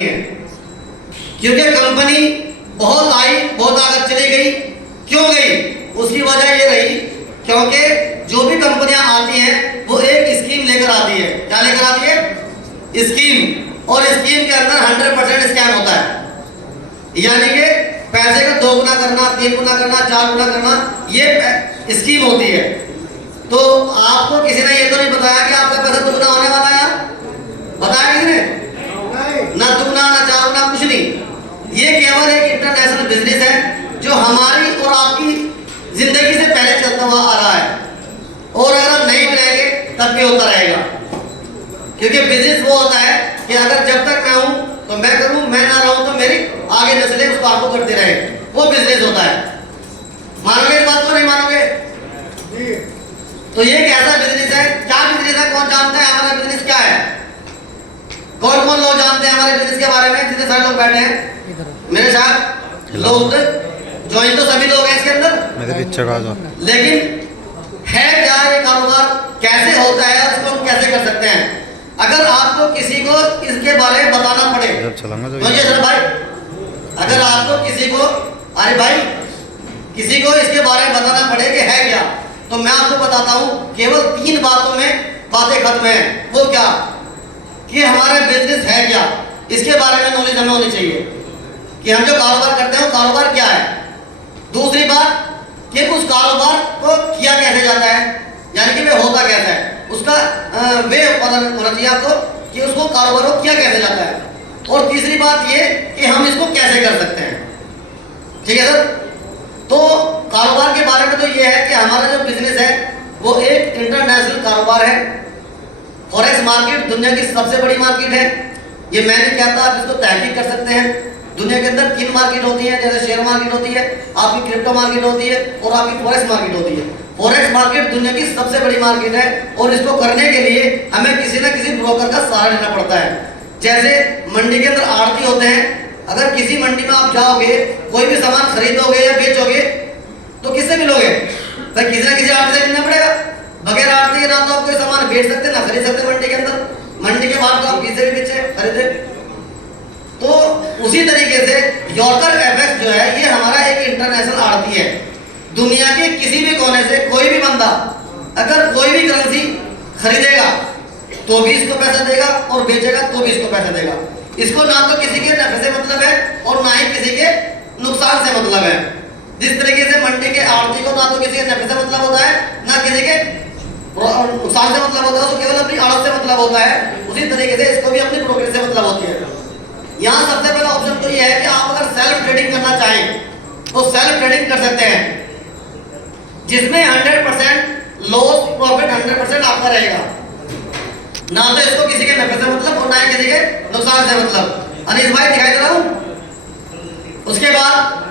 क्योंकि कंपनी बहुत आई, बहुत आगे चली गई। क्यों गई? उसकी वजह ये रही क्योंकि जो भी कंपनियां आती हैं वो एक स्कीम लेकर आती है। क्या लेकर आती है? स्कीम। और स्कीम के अंदर 100% स्कैम होता है, यानी कि पैसे का 2 गुना करना, 3 गुना करना, 4 गुना करना, ये स्कीम होती है। तो आपको किसी ने ये तो नहीं बताया कि आपका पैसा 2 गुना होने वाला है? बताया किसी ने? ना 2 गुना, ना 4 गुना, कुछ नहीं। ये केवल एक इंटरनेशनल बिजनेस है जो हमारी और आपकी जिंदगी से पहले चलता हुआ आ रहा है, और अगर हम नहीं मिलेंगे तब भी होता रहेगा। क्योंकि बिजनेस वो होता है कि अगर जब तक मैं हूं तो मैं करूं, मैं ना रहूं तो मेरी आगे नस्लें उस बात को करते रहे। वो बिजनेस होता है। मानोगे इस बात को? नहीं मानोगे? तो ये कैसा बिजनेस है? क्या बिजनेस है? कौन जानता है हमारा बिजनेस क्या है? कौन कौन लोग जानते हैं हमारे बिजनेस के बारे में? जितने सारे लोग बैठे हैं मेरे साथ, लोग ज्वाइन तो सभी लोग हैं इसके अंदर, मेरे पीछे का जो। लेकिन है क्या ये कारोबार? कैसे होता है? उसको हम कैसे कर सकते हैं? अगर आपको किसी को इसके बारे में बताना पड़े तो ये सर भाई, अगर आपको किसी को, अरे भाई, किसी को इसके बारे में बताना पड़े कि है क्या, तो मैं आपको बताता हूं केवल 3 बातों में बातें खत्म है। वो क्या? कि हमारा बिजनेस है क्या, इसके बारे में नॉलेज हमें होनी चाहिए कि हम जो कारोबार करते हैं वो कारोबार क्या है। दूसरी बात कि उस कारोबार को किया कैसे जाता है, यानी कि वे होता कैसा है, उसका वे होना चाहिए आपको कि उसको कारोबार को किया कैसे जाता है। और तीसरी बात ये कि हम इसको कैसे कर सकते हैं। ठीक है सर? तो कारोबार के बारे में तो ये है कि हमारा जो बिजनेस है वो एक इंटरनेशनल कारोबार है। फॉरेक्स मार्केट दुनिया की सबसे बड़ी मार्केट है। ये मैं नहीं कहता, आप इसको तहकीक कर सकते हैं। दुनिया के अंदर 3 मार्केट होती है, जैसे शेयर मार्केट होती है, आपकी क्रिप्टो मार्केट होती है और आपकी फॉरेक्स मार्केट होती है। फॉरेक्स मार्केट दुनिया की सबसे बड़ी मार्केट है और इसको करने के लिए हमें किसी न किसी ब्रोकर का सहारा लेना पड़ता है। जैसे मंडी के अंदर आड़ती होते हैं, अगर किसी मंडी में आप जाओगे, कोई भी सामान खरीदोगे या बेचोगे तो किससे मिलोगे? भाई किसी न किसी आड़ती से मिलना पड़ेगा। बगैर आड़ती के ना तो आप कोई सामान बेच सकते ना खरीद सकते मंडी के अंदर। मंडी के बाहर तो आप किसी भी बेचे खरीदे। तो उसी तरीके से यॉर्कर एफएक्स जो है ये हमारा एक इंटरनेशनल आड़ती है। दुनिया के किसी भी कोने से कोई भी बंदा अगर कोई भी करेंसी खरीदेगा तो भी इसको पैसा देगा और बेचेगा तो भी इसको पैसा देगा। इसको ना तो किसी के नफे से मतलब है और ना ही किसी के नुकसान से मतलब है। जिस तरीके से मंडी के आड़ती को ना तो किसी के नफे से मतलब होता है ना किसी के नुकसान से मतलब होता है, उसको केवल अपनी आड़त से मतलब होता है, उसी तरीके से इसको भी अपनी ब्रोकरेज से मतलब होती है। यहाँ सबसे पहला ऑप्शन तो ये है कि आप अगर सेल्फ ट्रेडिंग करना चाहें तो सेल्फ ट्रेडिंग कर सकते हैं, जिसमें 100% लॉस प्रॉफिट 100% आपका रहेगा। ना तो इसको किसी के नफे से मतलब और ना ही किसी के नुकसान से मतलब। अनिश भाई दिखाई दे रहा हूं? उसके बाद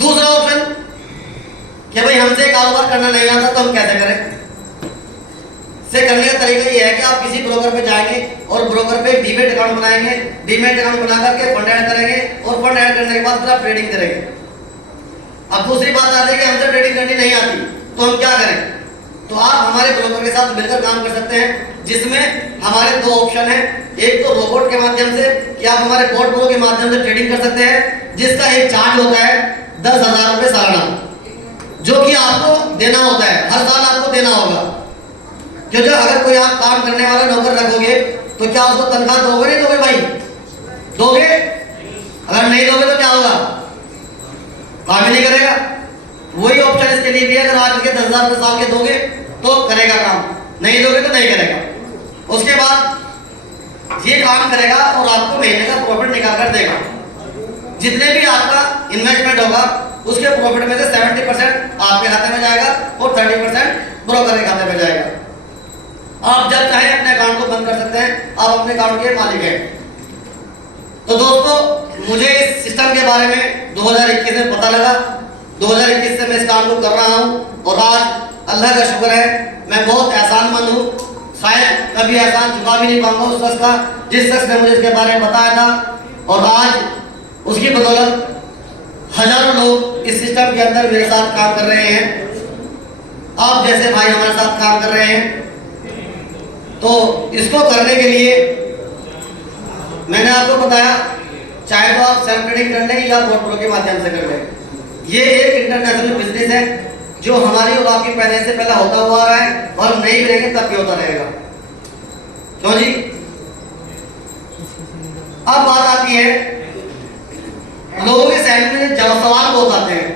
दूसरा ऑप्शन कि भाई हमसे कारोबार करना नहीं आता तो हम कैसे करें। से करने का तरीका ये है कि आप किसी ब्रोकर पे जाएंगे और ब्रोकर पे डीमैट अकाउंट बनाएंगे, डीमैट अकाउंट बना करके फंड ऐड करेंगे और फंड ऐड करने के बाद फिर आप ट्रेडिंग करेंगे। अब दूसरी बात आती है कि हमसे ट्रेडिंग करनी नहीं आती तो हम क्या करें? तो आप हमारे ब्रोकर के साथ मिलकर काम कर सकते हैं, जिसमें हमारे 2 ऑप्शन हैं। एक तो रोबोट के माध्यम से कि आप हमारे बोट प्रो के माध्यम से ट्रेडिंग कर सकते हैं, जिसका एक चार्ज होता है 10,000 रुपये सालाना, जो कि आपको देना होता है, हर साल आपको देना होगा। क्योंकि अगर कोई आप काम करने वाला नौकर रखोगे तो क्या उसको तनख्वाह दोगे? नहीं दोगे भाई? दोगे? अगर नहीं दोगे तो क्या होगा? काम ही नहीं करेगा। वही ऑप्शन इसके लिए भी है, अगर आज के 10,000 रुपये साल के दोगे तो करेगा काम, नहीं दोगे तो नहीं करेगा। उसके बाद ये काम करेगा और आपको महीने का प्रॉफिट निकाल कर देगा। जितने भी आपका इन्वेस्टमेंट होगा उसके प्रॉफिट में से 70% आपके खाते में जाएगा और 30% ब्रोकर के खाते में जाएगा। आप जब चाहे अपने अकाउंट को बंद कर सकते हैं, आप अपने अकाउंट के मालिक हैं। तो दोस्तों, मुझे इस सिस्टम के बारे में 2021 में पता लगा। 2021 से मैं इस काम को कर रहा हूं और आज अल्लाह का शुक्र है मैं बहुत एहसानमंद हूं। शायद कभी एहसान चुका भी नहीं पाऊंगा उस शख्स का जिस शख्स ने मुझे इसके बारे में बताया था, और आज उसकी बदौलत हजारों लोग इस सिस्टम के अंदर मेरे साथ काम कर रहे हैं। आप जैसे भाई हमारे साथ काम कर रहे हैं। तो इसको करने के लिए मैंने आपको बताया, चाहे तो आप सेल्फ ट्रेडिंग कर लें या बोर्ड प्रो के माध्यम से कर लें, ये एक इंटरनेशनल बिजनेस है जो हमारी और आपकी पहले से पहले होता हुआ रहा है और नहीं भी रहेंगे तब भी होता रहेगा। क्यों जी? अब बात आती है लोगों के सहन में जब सवाल बहुत आते हैं